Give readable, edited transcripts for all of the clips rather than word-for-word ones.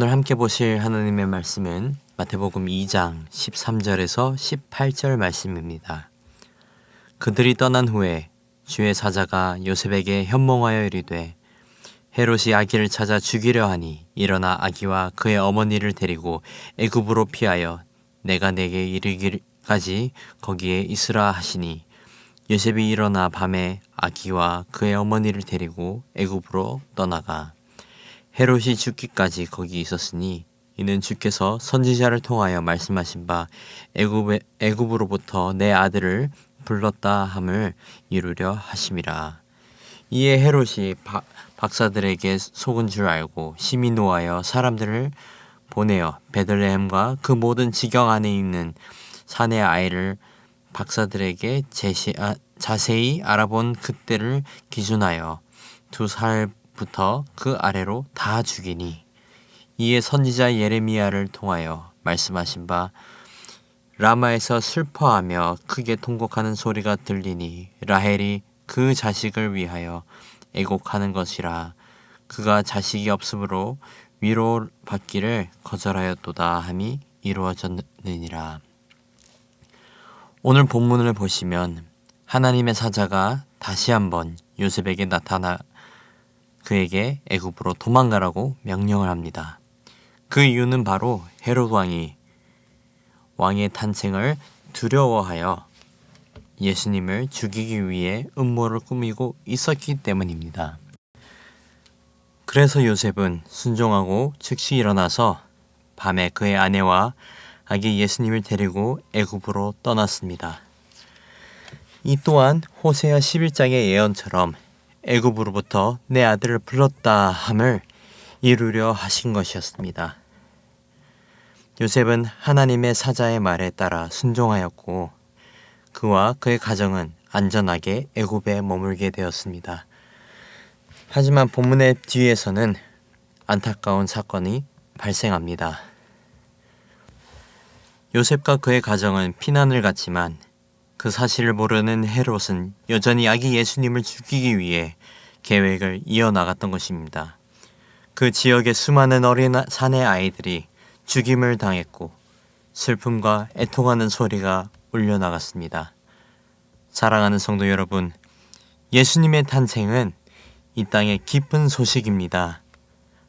오늘 함께 보실 하나님의 말씀은 마태복음 2장 13절에서 18절 말씀입니다. 그들이 떠난 후에 주의 사자가 요셉에게 현몽하여 이르되 헤롯이 아기를 찾아 죽이려 하니 일어나 아기와 그의 어머니를 데리고 애굽으로 피하여 내가 내게 이르기까지 거기에 있으라 하시니 요셉이 일어나 밤에 아기와 그의 어머니를 데리고 애굽으로 떠나가 헤롯이 죽기까지 거기 있었으니 이는 주께서 선지자를 통하여 말씀하신 바 애굽으로부터 내 아들을 불렀다 함을 이루려 하심이라. 이에 헤롯이 박사들에게 속은 줄 알고 심히 노하여 사람들을 보내어 베들레헴과 그 모든 지경 안에 있는 산의 아이를 박사들에게 자세히 알아본 그때를 기준하여 2살부터 그 아래로 다 죽이니 이에 선지자 예레미야를 통하여 말씀하신 바 라마에서 슬퍼하며 크게 통곡하는 소리가 들리니 라헬이 그 자식을 위하여 애곡하는 것이라. 그가 자식이 없으므로 위로받기를 거절하였도다 함이 이루어졌느니라. 오늘 본문을 보시면 하나님의 사자가 다시 한번 요셉에게 나타나 그에게 애굽으로 도망가라고 명령을 합니다. 그 이유는 바로 헤롯 왕의 탄생을 두려워하여 예수님을 죽이기 위해 음모를 꾸미고 있었기 때문입니다. 그래서 요셉은 순종하고 즉시 일어나서 밤에 그의 아내와 아기 예수님을 데리고 애굽으로 떠났습니다. 이 또한 호세아 11장의 예언처럼 애굽으로부터 내 아들을 불렀다 함을 이루려 하신 것이었습니다. 요셉은 하나님의 사자의 말에 따라 순종하였고 그와 그의 가정은 안전하게 애굽에 머물게 되었습니다. 하지만 본문의 뒤에서는 안타까운 사건이 발생합니다. 요셉과 그의 가정은 피난을 갔지만 그 사실을 모르는 헤롯은 여전히 아기 예수님을 죽이기 위해 계획을 이어나갔던 것입니다. 그 지역의 수많은 어린 산의 아이들이 죽임을 당했고 슬픔과 애통하는 소리가 울려나갔습니다. 사랑하는 성도 여러분, 예수님의 탄생은 이 땅의 기쁜 소식입니다.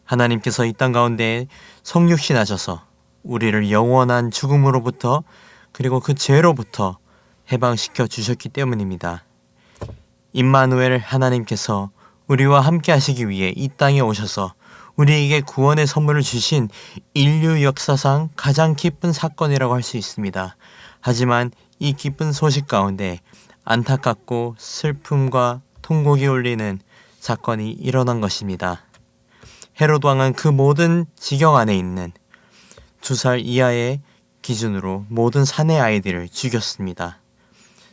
하나님께서 이 땅 가운데 성육신하셔서 우리를 영원한 죽음으로부터 그리고 그 죄로부터 해방시켜 주셨기 때문입니다. 임마누엘 하나님께서 우리와 함께 하시기 위해 이 땅에 오셔서 우리에게 구원의 선물을 주신 인류 역사상 가장 기쁜 사건이라고 할 수 있습니다. 하지만 이 기쁜 소식 가운데 안타깝고 슬픔과 통곡이 울리는 사건이 일어난 것입니다. 헤롯 왕은 그 모든 지경 안에 있는 2살 이하의 기준으로 모든 산의 아이들을 죽였습니다.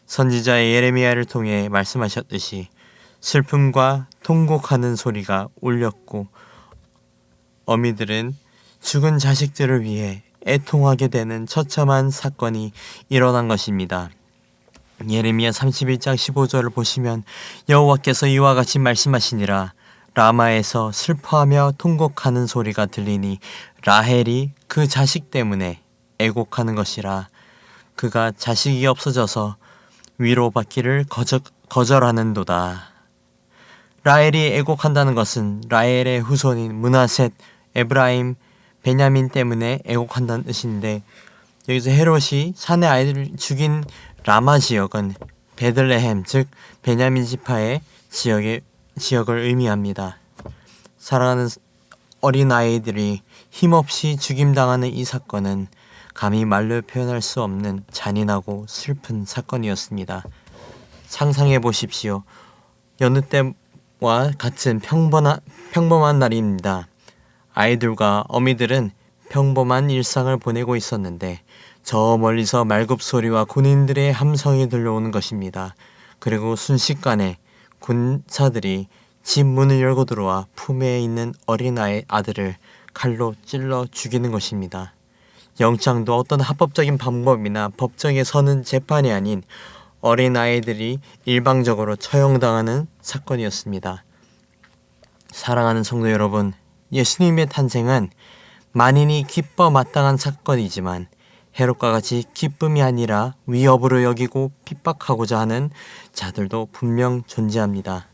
선지자 예레미야를 통해 말씀하셨듯이 슬픔과 통곡하는 소리가 울렸고 어미들은 죽은 자식들을 위해 애통하게 되는 처참한 사건이 일어난 것입니다. 예레미야 31장 15절을 보시면 여호와께서 이와 같이 말씀하시니라. 라마에서 슬퍼하며 통곡하는 소리가 들리니 라헬이 그 자식 때문에 애곡하는 것이라. 그가 자식이 없어져서 위로받기를 거절하는도다. 라헬이 애곡한다는 것은 라헬의 후손인 므낫셋, 에브라임, 베냐민 때문에 애곡한다는 뜻인데 여기서 헤롯이 산의 아이들을 죽인 라마 지역은 베들레헴, 즉 베냐민 지파의 지역을 의미합니다. 사랑하는 어린 아이들이 힘없이 죽임당하는 이 사건은 감히 말로 표현할 수 없는 잔인하고 슬픈 사건이었습니다. 상상해 보십시오. 여느 때와 같은 평범한 날입니다. 아이들과 어미들은 평범한 일상을 보내고 있었는데 저 멀리서 말굽소리와 군인들의 함성이 들려오는 것입니다. 그리고 순식간에 군사들이 집 문을 열고 들어와 품에 있는 어린 아들을 칼로 찔러 죽이는 것입니다. 영장도 어떤 합법적인 방법이나 법정에 서는 재판이 아닌 어린 아이들이 일방적으로 처형당하는 사건이었습니다. 사랑하는 성도 여러분, 예수님의 탄생은 만인이 기뻐 마땅한 사건이지만 헤롯과 같이 기쁨이 아니라 위협으로 여기고 핍박하고자 하는 자들도 분명 존재합니다.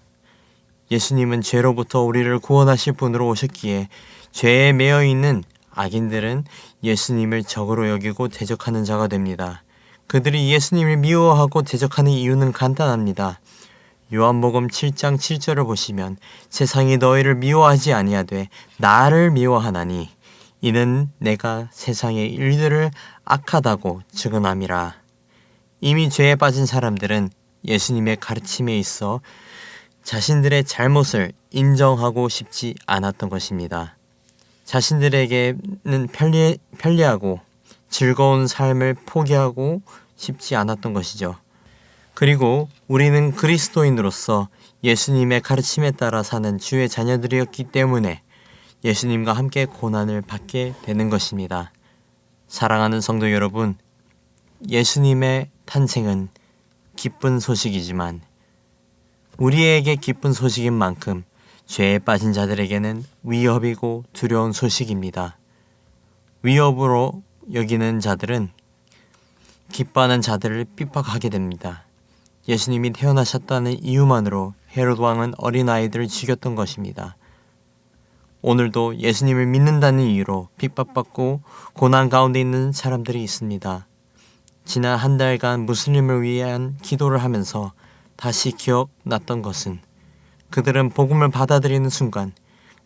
예수님은 죄로부터 우리를 구원하실 분으로 오셨기에 죄에 매여 있는 악인들은 예수님을 적으로 여기고 대적하는 자가 됩니다. 그들이 예수님을 미워하고 대적하는 이유는 간단합니다. 요한복음 7장 7절을 보시면 세상이 너희를 미워하지 아니하되 나를 미워하나니 이는 내가 세상의 일들을 악하다고 증언함이라. 이미 죄에 빠진 사람들은 예수님의 가르침에 있어 자신들의 잘못을 인정하고 싶지 않았던 것입니다. 자신들에게는 편리하고 즐거운 삶을 포기하고 싶지 않았던 것이죠. 그리고 우리는 그리스도인으로서 예수님의 가르침에 따라 사는 주의 자녀들이었기 때문에 예수님과 함께 고난을 받게 되는 것입니다. 사랑하는 성도 여러분, 예수님의 탄생은 기쁜 소식이지만 우리에게 기쁜 소식인 만큼 죄에 빠진 자들에게는 위협이고 두려운 소식입니다. 위협으로 여기는 자들은 기뻐하는 자들을 핍박하게 됩니다. 예수님이 태어나셨다는 이유만으로 헤롯 왕은 어린아이들을 죽였던 것입니다. 오늘도 예수님을 믿는다는 이유로 핍박받고 고난 가운데 있는 사람들이 있습니다. 지난 한 달간 무슬림을 위한 기도를 하면서 다시 기억났던 것은 그들은 복음을 받아들이는 순간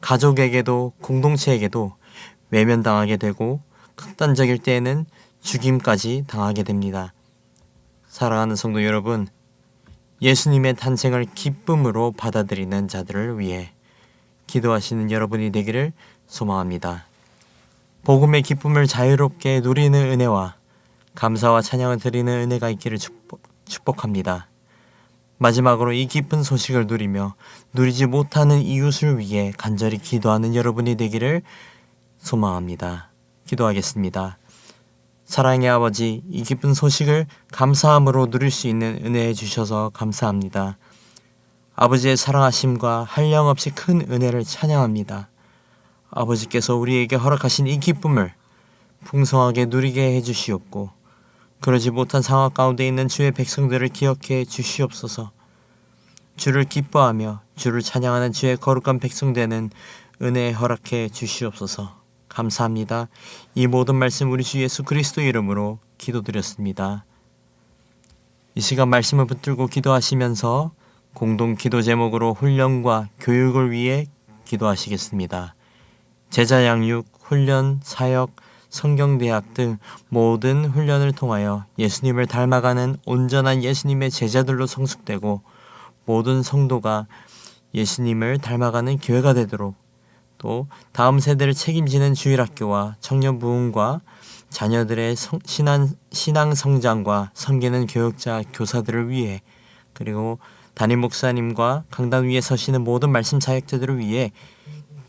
가족에게도 공동체에게도 외면당하게 되고 극단적일 때에는 죽임까지 당하게 됩니다. 사랑하는 성도 여러분, 예수님의 탄생을 기쁨으로 받아들이는 자들을 위해 기도하시는 여러분이 되기를 소망합니다. 복음의 기쁨을 자유롭게 누리는 은혜와 감사와 찬양을 드리는 은혜가 있기를 축복합니다. 마지막으로 이 기쁜 소식을 누리며 누리지 못하는 이웃을 위해 간절히 기도하는 여러분이 되기를 소망합니다. 기도하겠습니다. 사랑의 아버지, 이 기쁜 소식을 감사함으로 누릴 수 있는 은혜해 주셔서 감사합니다. 아버지의 사랑하심과 한량없이 큰 은혜를 찬양합니다. 아버지께서 우리에게 허락하신 이 기쁨을 풍성하게 누리게 해주시옵고 그러지 못한 상황 가운데 있는 주의 백성들을 기억해 주시옵소서. 주를 기뻐하며 주를 찬양하는 주의 거룩한 백성 되는 은혜 허락해 주시옵소서. 감사합니다. 이 모든 말씀 우리 주 예수 그리스도 이름으로 기도드렸습니다. 이 시간 말씀을 붙들고 기도하시면서 공동 기도 제목으로 훈련과 교육을 위해 기도하시겠습니다. 제자 양육, 훈련, 사역, 성경대학 등 모든 훈련을 통하여 예수님을 닮아가는 온전한 예수님의 제자들로 성숙되고 모든 성도가 예수님을 닮아가는 교회가 되도록 또 다음 세대를 책임지는 주일학교와 청년부흥과 자녀들의 신앙 성장과 섬기는 교육자, 교사들을 위해 그리고 담임 목사님과 강단 위에 서시는 모든 말씀 사역자들을 위해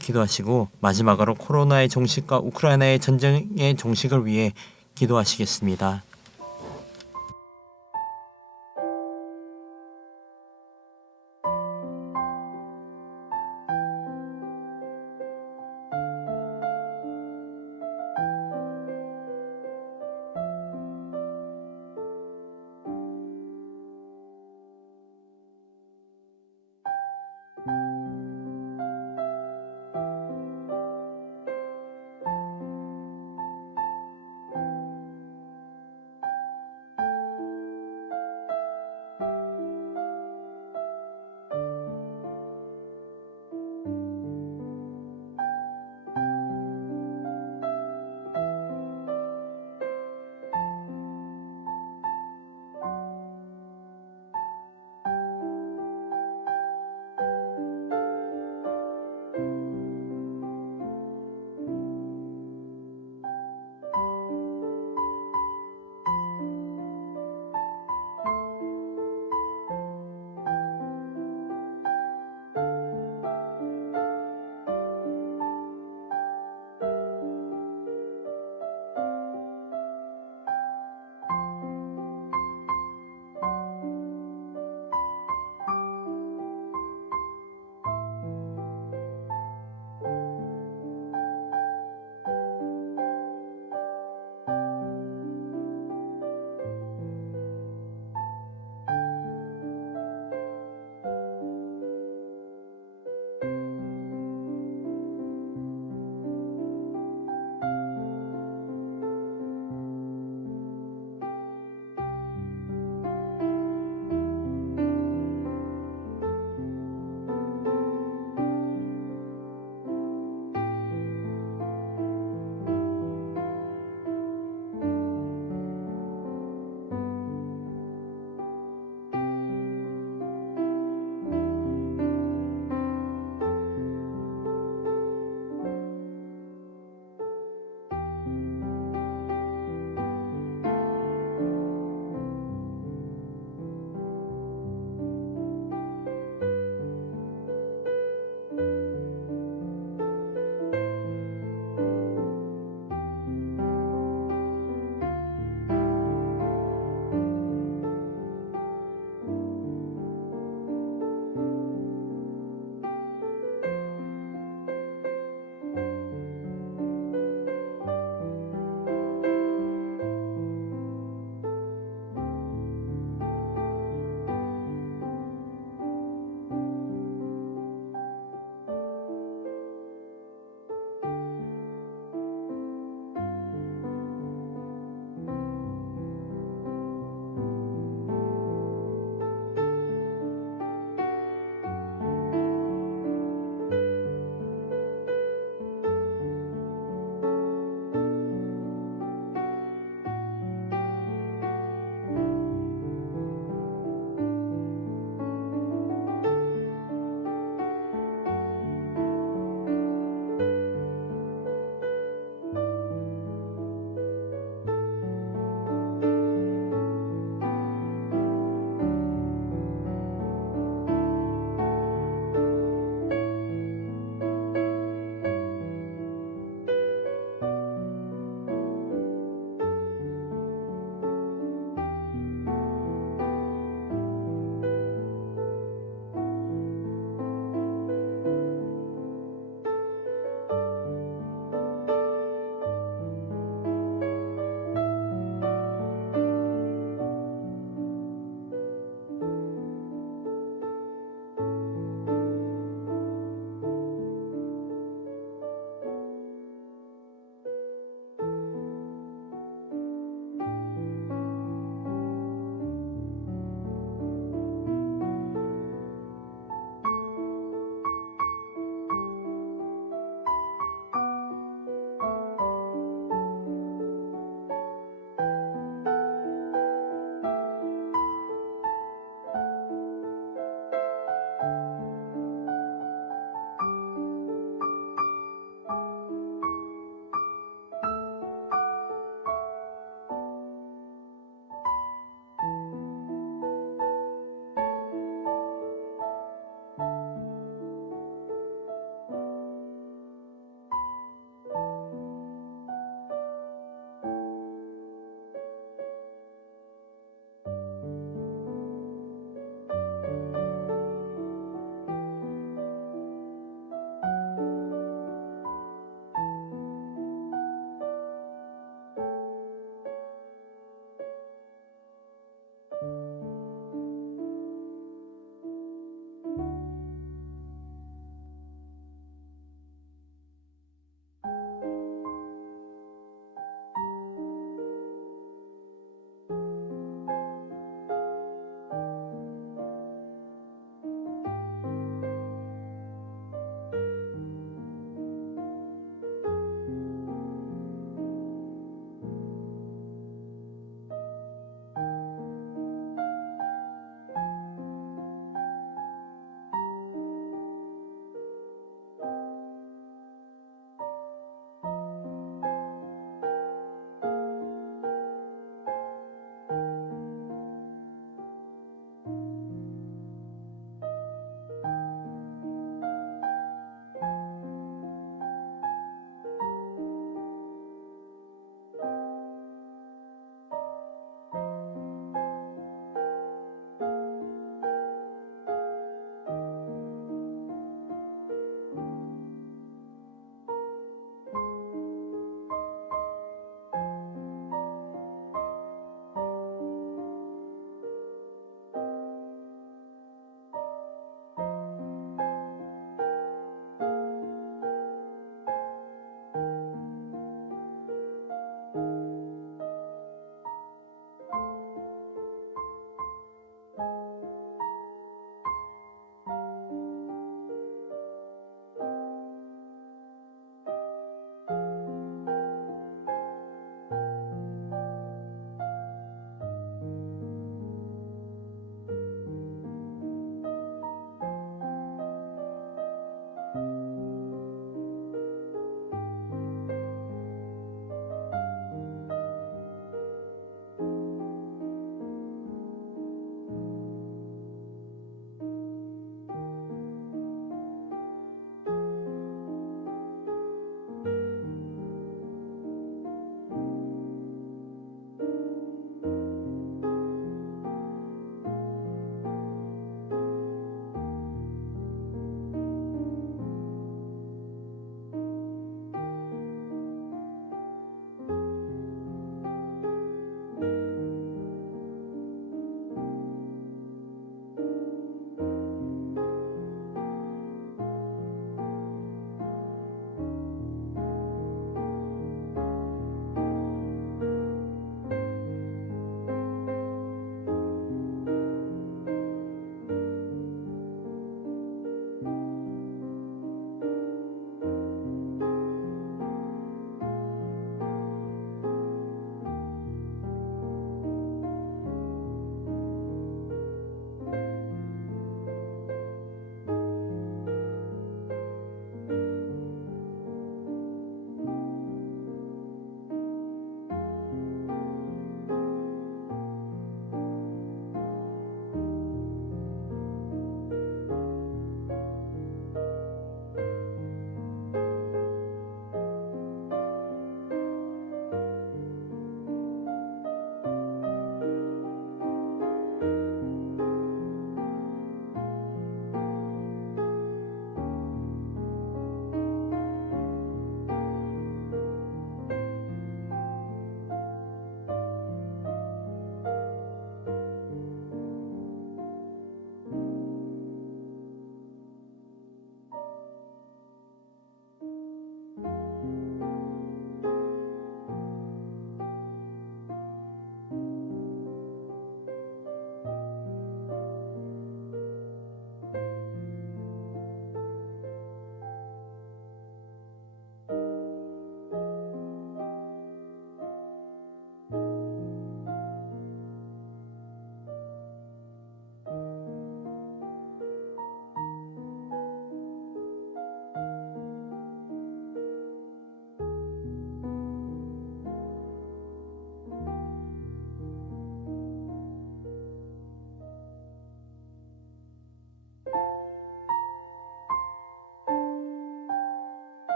기도하시고 마지막으로 코로나의 종식과 우크라이나의 전쟁의 종식을 위해 기도하시겠습니다.